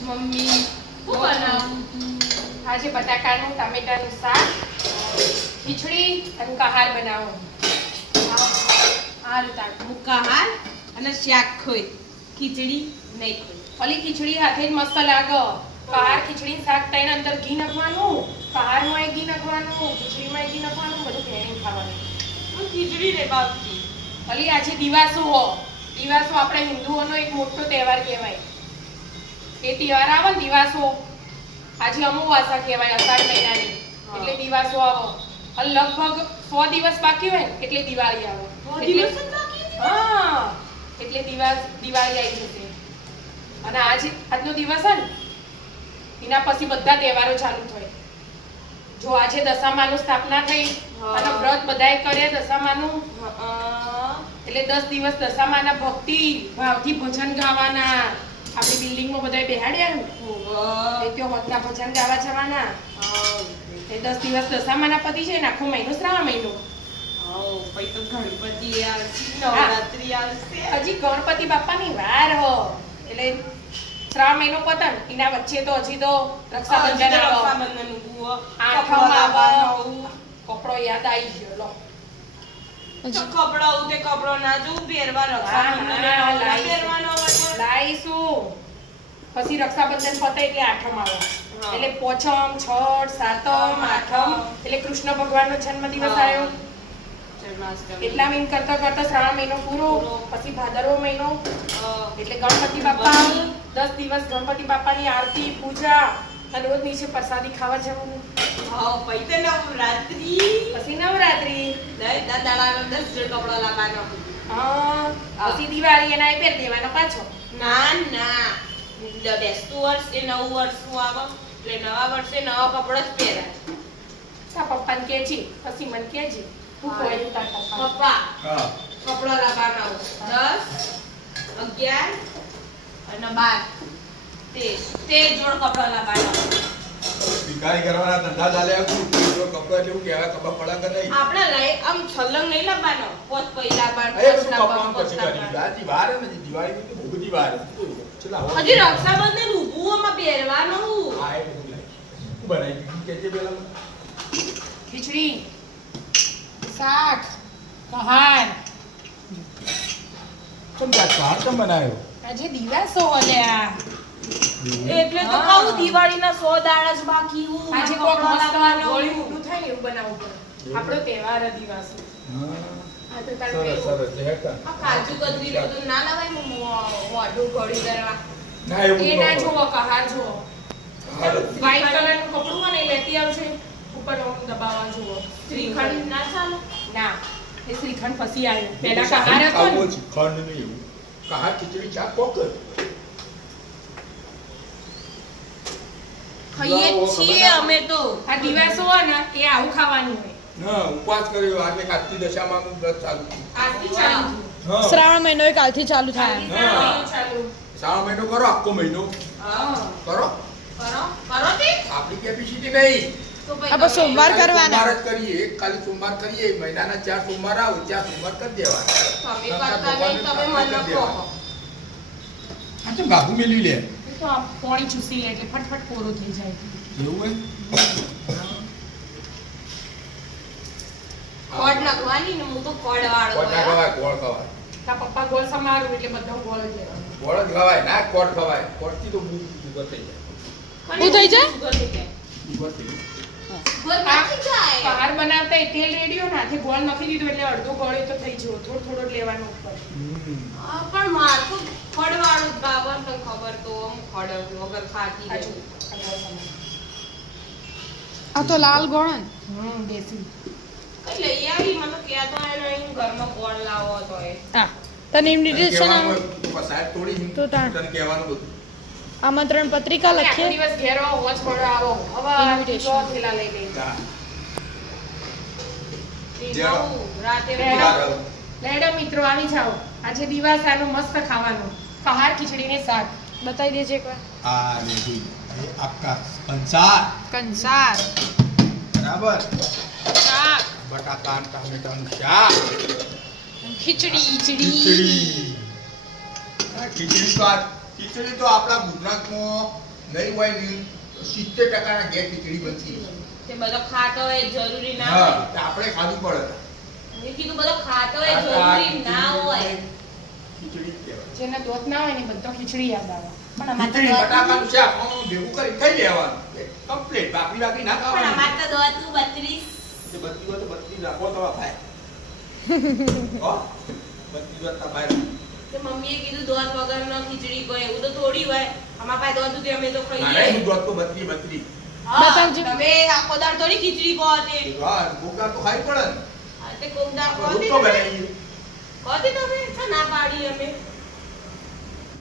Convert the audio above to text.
Mummy શું બનાવું? આજે બટાકાનું ટામેટાનું શાક ખીચડી અને કહાર બનાવો. હારું તાર મુકાહાર અને શાક ખોઈ. ખીચડી નહીં ખોઈ. ઓલી ખીચડી હાથે જ મસ્ત લાગો. કહાર ખીચડી શાક તઈને અંદર ઘી નાખવાનું કહારમાં ઘી નાખવાનું ખીચડીમાં ઘી નાખવાનું બધું ભેણી ખાવાનું. ખીચડી રે બાપજી. ઓલી આજે દિવાસો હો. દિવાસો આપણે હિન્દુઓનો એક મોટો તહેવાર કહેવાય. એ તહેવાર આવે ને દિવાસો આજે અમાવાસા કહેવાય અષાઢ મહિનાની. એટલે દિવાસો આવો. લગભગ સો દિવસ બાકી હોય ને એટલે દિવાળી આવે. એટલે- દિવસ? હા. એટલે દિવાળી આવી જશે. અને આજે આજનો દિવસ છે ને એના પછી બધા તહેવારો ચાલુ થાય. જો આજે દશામાનું સ્થાપના થઈ અને વ્રત બધાએ કરે દશામાનું. એટલે દસ દિવસ દશામાના ભક્તિ ભાવથી ભજન ગાવાના. આપણી બિલ્ડિંગમાં બધાએ બેહાડ્યા ને ત્યાં હોતના ભજન ગાવા જવાના. એ દસ દિવસ દશામાના પતિ છે ને આખો મહિનો શ્રાવણ મહિનો. હજી ગણપતિ બાપાની વાર હો. એટલે શ્રાવણ મહિનો પતન એના વચ્ચે તો હજી તો રક્ષાબંધન કપડાં યાદ આવી ગયો લો. કપડો ઉતે કપડો ના જો પહેરવા રક્ષાબંધન હા, હા, ના લાવીશું. પછી રક્ષાબંધન પતે એટલે આઠમ આવે. એટલે પોચમ છઠ સાતમ આઠમ. એટલે કૃષ્ણ ભગવાનનો જન્મદિવસ દિવસ આવ્યો. એટલા મહિના કરતા કરતા શ્રાવણ મહિનો પૂરો. પછી ભાદરવો મહિનો. એટલે ગણપતિ બાપા દસ દિવસ ગણપતિ બાપાની આરતી પૂજા અને રોજ નીચે પ્રસાદી ખાવા જવું. હા, પછી નવરાત્રી. પછી નવરાત્રી. દસ દાડાનો દસ જોડ કપડાં લાવવાનો. હા. પછી દિવાળી એના એ પહેરી દેવાનો પાછો. ના ના. બેસતું વર્ષ એ નવું વર્ષનું આવે. એટલે નવા વર્ષે નવા કપડાં જ પહેરાય. તા પપ્પાને કે છે પછી મને કે છે. હું. કોઈ તાર પપ્પા પપ્પા હા. કપડાં લાવવાના દસ અગિયાર અને બાર. તેર. તેર જોડ કપડાં લાવવાના ભિખારી કરવાના ધંધા ચાલ્યા કપડા જેવું કહેવાય ખબર પડે કે નહીં? આપણે લઈ આમ છલંગ નહીં લાવવાનો પોત પૈલા બાર અરે કપડાનું પોત પછી કરી. આ દિવાળ ને દિવાળી ની બહુ બધી વાર. ચલા. હજી રક્ષાબંધન ઊભુંમાં પહેરવાનું. હા એ બધું લાય. શું બનાવી દીધું? કે છે પેલા? ખીચડી શાક કહાર કેમ કે કહાર કેમ બનાવ્યો? આજે દિવસો અલ્યા એટલે તો. કહું દિવાળીના 100 દાડા જ બાકી હું આજે કોક મસ્ત. ગોળી મોટું થાય ને એવું બનાવવું પડે આપણો તહેવાર આદિવાસી હા. તો તાર સરસ પેલું. સરસ લેતા. આ કાજુ કતરી ને બધું ના લાવાય મો- મો- મોઢું ઘડી કરવા ના એવું એ ના. કહાર કપડું લેતી આવશે ઉપર આમ દબાવવા જુઓ શ્રીખંડ ના ચાલે ના એ શ્રીખંડ પછી આવ્યો પહેલા કહાર હતો આવો ને છે, ખંડ નહીં એવું. કહાર ખીચડી ચા કોક ખાઈએ છીએ અમે તો. આ દિવસો હોય ને એ આવું ખાવાનું હોય. ના ઉપવાસ કર્યો આજે આજથી દશામાં વ્રત ચાલુ આજથી ચાલુ શ્રાવણ મહિનો એ કાલથી ચાલુ થાય. શ્રાવણ મહિનો કરો આખો મહિનો. કરો? કરો? કરો તે? આપણી કેપેસિટી નહીં. આપણે સોમવાર કરવાના. સોમવાર કરીએ. એક ખાલી સોમવાર કરીએ. મહિનાના ચાર સોમવાર આવે ચાર સોમવાર કરી દેવાના. તમે કરતા નહીં તમે મને કહો હા તો બાબુ મેળવી લે. તો આમ પાણી ચૂસી લે એટલે ફટફટ કોરો થઈ જાય. એવું હોય? કોડ નાખવાની ને હું તો કોડ વાળો કોડ નાખવાય કોડ ખવાય. તા પપ્પા ગોળ સમારું એટલે બધા ગોળ જ લેવાનું. ગોળ જ ખવાય ના કોડ ખવાય. કોટથી તો બહુ સુગર થઈ જાય. શું થઈ જાય? સુગર થઈ જાય? સુગર થઈ જાય. ના થઈ જાય કહાર બનાવતા એ તેલ રેડ્યો ને હાથે ગોળ નાખી દીધો એટલે અડધો ગોળ તો થઈ ગયો થોડો થોડો લેવાનો ઉપર. પણ માર તો ખડ વાળું જ બાબર તને ખબર તો હું ખડ વગર ખાતી આ રહું. આ તો લાલ ગોળ ને હમ દેશી. કઈ લઈ આવી? મને તો કહેતો એને ઘરમાં ગોળ લાવો તો એ. હા તને ઇન્વિટેશન તો સાહેબ થોડી તો તાણ. તને કહેવાનું બધું. આમંત્રણ પત્રિકા લખીએ. દિવસ ઘેરવા વોચ પડો આવો. હવે થેલા લઈ લઈ હા. તે જ્યાં- જવું, રાતે બે ગોળ. બરાબર. લેડો મિત્રો આવી જાઓ. આજે દિવાસાનું મસ્ત ખાવાનું. કહાર ખીચડી ને શાક. બતાવી દેજે એકવાર. આ રેડી આપકા કંસાર. કંસાર. બરાબર. શાક. બટાકા ટામેટાનું શાક. ખીચડી ખીચડી ખીચડી તો આ ખીચડી તો આપણા ગુજરાતમાં નહીં હોય ને સિત્તેર ટકાના ગેર ખીચડી બનતી તે બધો ખાતો હોય જરૂરી ના હોય. આપણે ખાધું પડે મેં કીધું બધો ખાતો હોય જરૂરી ના હોય. ખીચડી જેને દોત ના હોય ને બધો ખીચડી યાદ આવે. પણ અમારે તો બટાકાનું શાક આમ ભેગું કરી ખાઈ લેવાનું. કમ્પ્લીટ બાકી બાકી ના પણ ખાવાનું. તો દોતું બત્રીસ. તે બત્તી હોય તો બત્તી રાખો તો થાય હો? બત્તી તો બહાર. તે મમ્મીએ કીધું દોત વગરનો ખીચડી કોઈ એવું તો થોડી હોય. અમાર પાસે દોત અમે તો ના, ખાઈએ દૂધ તો બત્તી બત્તી હા, બતાવજો. તમે આખો દાળ થોડી ખીચડી કહો તે હા ભૂકા તો ખાઈ પડે આ તે કોક દાળ કહો તે તમે. ના પાડી અમે.